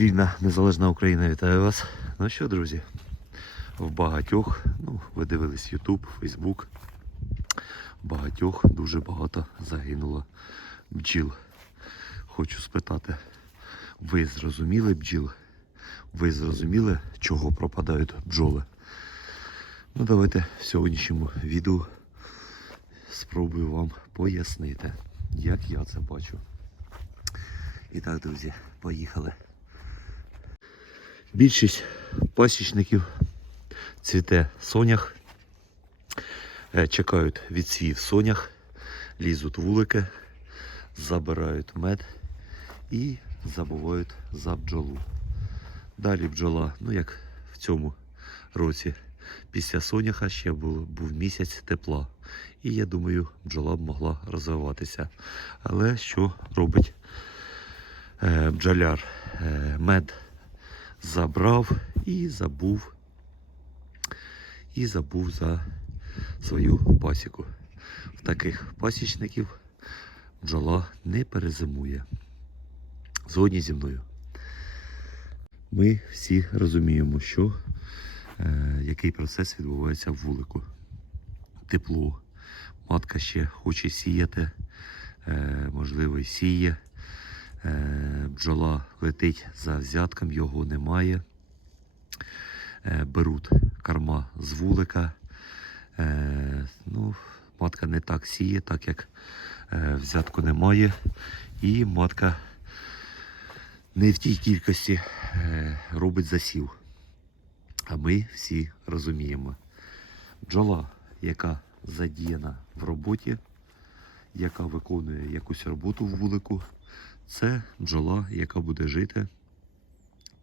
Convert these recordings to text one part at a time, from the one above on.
Вільна незалежна Україна вітаю вас. Ну що, друзі, в багатьох, ну, ви дивились YouTube, Facebook, багатьох дуже багато загинуло бджіл. Хочу спитати, ви зрозуміли бджіл? Ви зрозуміли, чого пропадають бджоли? Ну, давайте в сьогоднішньому відео спробую вам пояснити, як я це бачу. І так, друзі, поїхали. Більшість пасічників цвіте сонях, е, чекають відсвів сонях, лізуть вулики, забирають мед і забувають за бджолу. Далі бджола, ну як в цьому році, після соняха ще був, був місяць тепла. І я думаю, бджола б могла розвиватися. Але що робить е, бджоляр? Е, мед забрав і забув. І забув за свою пасіку. В таких пасічників бджола не перезимує. Згодні зі мною. Ми всі розуміємо, що е, який процес відбувається в вулику. Тепло. Матка ще хоче сіяти, е, можливо, і сіє. Е, бджола летить за взятком, його немає. Е, беруть корма з вулика. Е, ну, матка не так сіє, так як взятку немає. І матка не в тій кількості робить засів. А ми всі розуміємо. Бджола, яка задіяна в роботі, яка виконує якусь роботу в вулику, це бджола, яка буде жити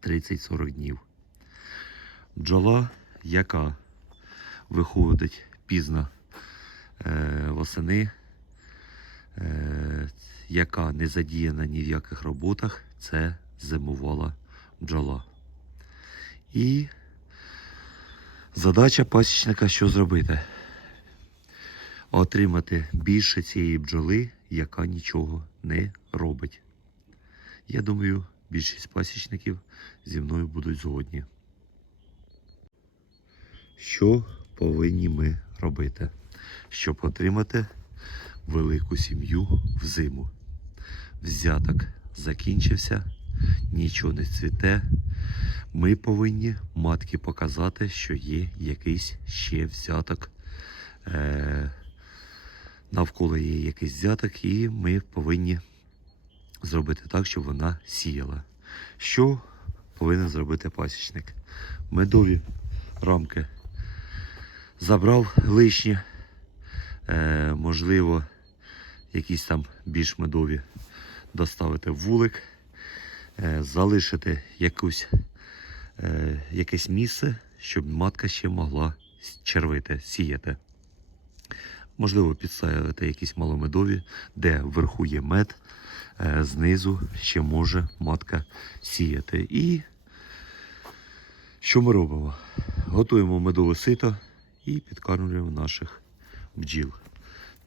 30-40 днів. Бджола, яка виходить пізно е, восени, е, яка не задіяна ні в яких роботах, це зимувала бджола. І задача пасічника що зробити? Отримати більше цієї бджоли, яка нічого не робить. Я думаю, більшість пасічників зі мною будуть згодні. Що повинні ми робити, щоб отримати велику сім'ю взиму? Взяток закінчився, нічого не цвіте. Ми повинні матки показати, що є якийсь ще взяток. Е- навколо є якийсь взяток, і ми повинні зробити так, щоб вона сіяла. Що повинен зробити пасічник? Медові рамки забрав лишні, е, можливо, якісь там більш медові доставити в вулик, е, залишити якусь, е, якесь місце, щоб матка ще могла червити, сіяти. Можливо, підставити якісь маломедові, де вверху є мед, знизу ще може матка сіяти. І що ми робимо? Готуємо медове сито і підкормлюємо наших бджіл.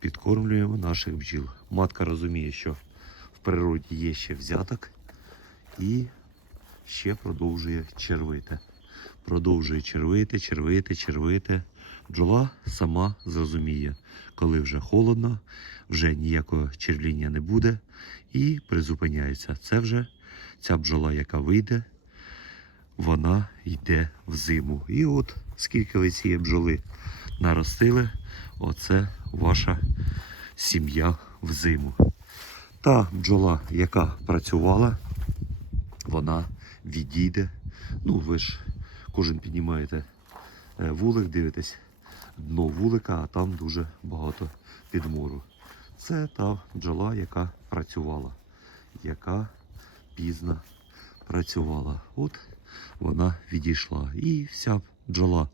Підкормлюємо наших бджіл. Матка розуміє, що в природі є ще взяток і ще продовжує червити. Продовжує червити, червити, червити. Бджола сама зрозуміє, коли вже холодно, вже ніякого червління не буде і призупиняється. Це вже ця бджола, яка вийде, вона йде в зиму. І от скільки ви цієї бджоли наростили, оце ваша сім'я в зиму. Та бджола, яка працювала, вона відійде. Ну, ви ж кожен піднімаєте е, вулик, дивитесь дно вулика, а там дуже багато підмору. Це та бджола, яка працювала, яка пізно працювала. От вона відійшла. І вся бджола,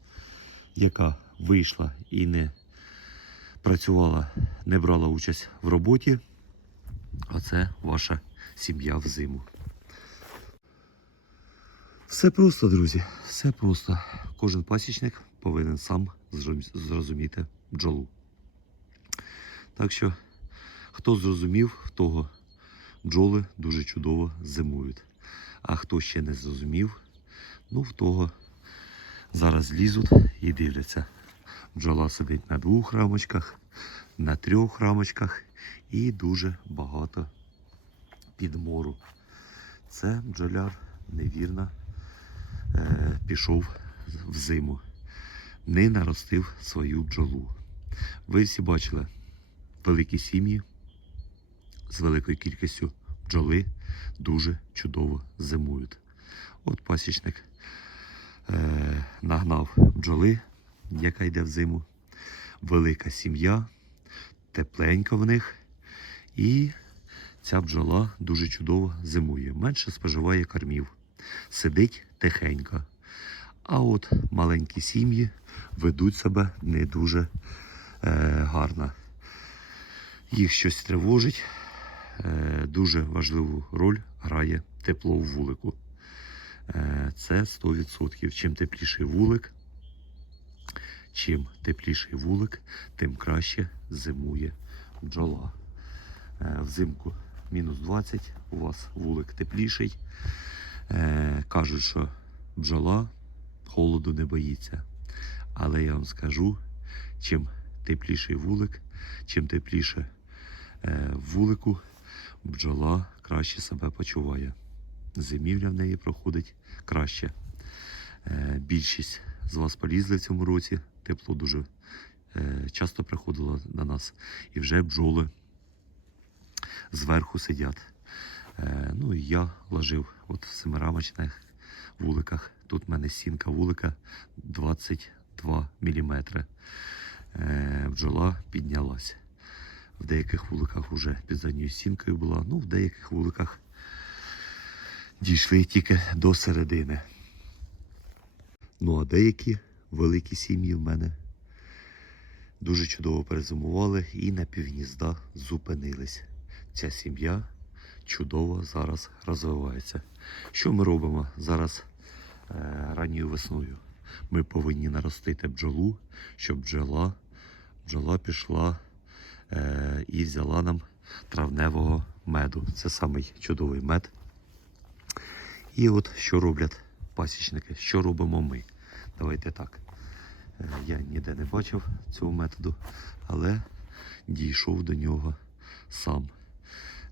яка вийшла і не працювала, не брала участь в роботі, оце ваша сім'я в зиму. Все просто, друзі, все просто. Кожен пасічник повинен сам зрозуміти бджолу. Так що, хто зрозумів, того бджоли дуже чудово зимують. А хто ще не зрозумів, ну в того зараз лізуть і дивляться. Бджола сидить на двох рамочках, на трьох рамочках і дуже багато підмору. Це бджоляр невірно е, пішов в зиму, не наростив свою бджолу. Ви всі бачили великі сім'ї з великою кількістю бджоли дуже чудово зимують. От пасічник е, нагнав бджоли, яка йде в зиму. Велика сім'я, тепленько в них. І ця бджола дуже чудово зимує. Менше споживає кормів. Сидить тихенько. А от маленькі сім'ї ведуть себе не дуже е, гарно. Їх щось тривожить. Е, дуже важливу роль грає тепло в вулику. Е, це 100%. Чим тепліший вулик, чим тепліший вулик, тим краще зимує бджола. Е, взимку мінус 20, у вас вулик тепліший. Е, кажуть, що бджола холоду не боїться. Але я вам скажу, чим тепліший вулик, чим тепліше е, вулику, бджола краще себе почуває. Зимівля в неї проходить краще. Е, більшість з вас полізли в цьому році. Тепло дуже е, часто приходило на нас. І вже бджоли зверху сидять. Е, ну і я вложив от в семирамочних вуликах. Тут в мене сінка вулика 22 мм. Е, бджола піднялась. В деяких вуликах вже під задньою стінкою була, ну в деяких вуликах дійшли тільки до середини. Ну а деякі великі сім'ї в мене дуже чудово перезимували і на півгнізда зупинились. Ця сім'я чудово зараз розвивається. Що ми робимо зараз ранньою весною? Ми повинні наростити бджолу, щоб бджола, бджола пішла е, і взяла нам травневого меду. Це самий чудовий мед. І от що роблять пасічники, що робимо ми. Давайте так. Е, Я ніде не бачив цього методу, але дійшов до нього сам.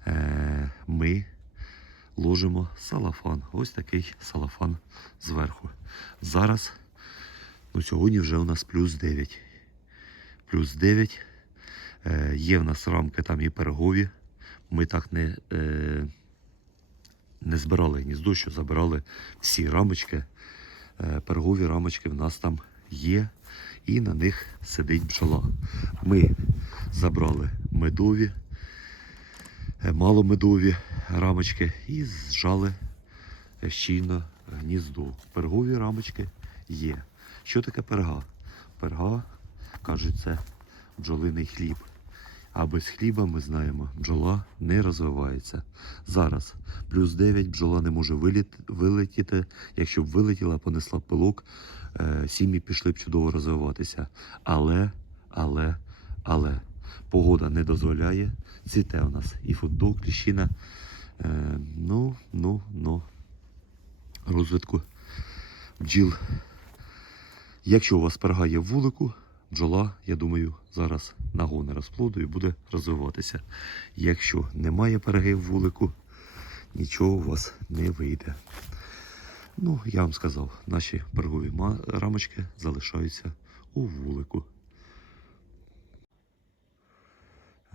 Е, Ми ложимо салафан. Ось такий салафан зверху. Зараз, ну сьогодні вже у нас плюс 9. Плюс 9. Е, Є в нас рамки там і перегові. Ми так не. Е, не збирали гніздо, що забирали всі рамочки. Е, Пергові рамочки в нас там є, і на них сидить бджола. Ми забрали медові, маломедові рамочки і зжали е, щільно гніздо. Пергові рамочки є. Що таке перга? Перга, кажуть, це бджолиний хліб. А без хліба ми знаємо, бджола не розвивається. Зараз плюс 9 бджола не може вилетіти. Якщо б вилетіла, понесла пилок, е, сім'ї пішли б чудово розвиватися. Але, але, але погода не дозволяє. Цвіте у нас і футбол, кліщина. Е, ну, ну, ну, розвитку бджіл. Якщо у вас перга є в вулику, бджола, я думаю, зараз нагоне розплоду і буде розвиватися. Якщо немає переги в вулику, нічого у вас не вийде. Ну, я вам сказав, наші пергові рамочки залишаються у вулику.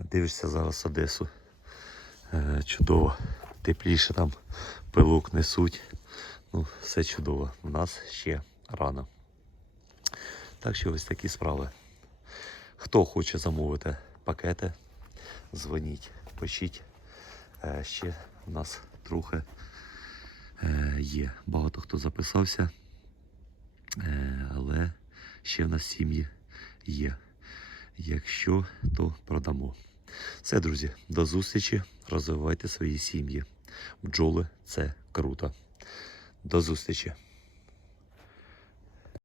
Дивишся зараз Одесу. Е, чудово. Тепліше там пилок несуть. Ну, все чудово. У нас ще рано. Так що ось такі справи. Хто хоче замовити пакети, дзвоніть, пишіть. Е, Ще у нас трохи е, є. Багато хто записався, але ще в нас сім'ї є. Якщо, то продамо. Все, друзі, до зустрічі. Розвивайте свої сім'ї. Бджоли це круто. До зустрічі!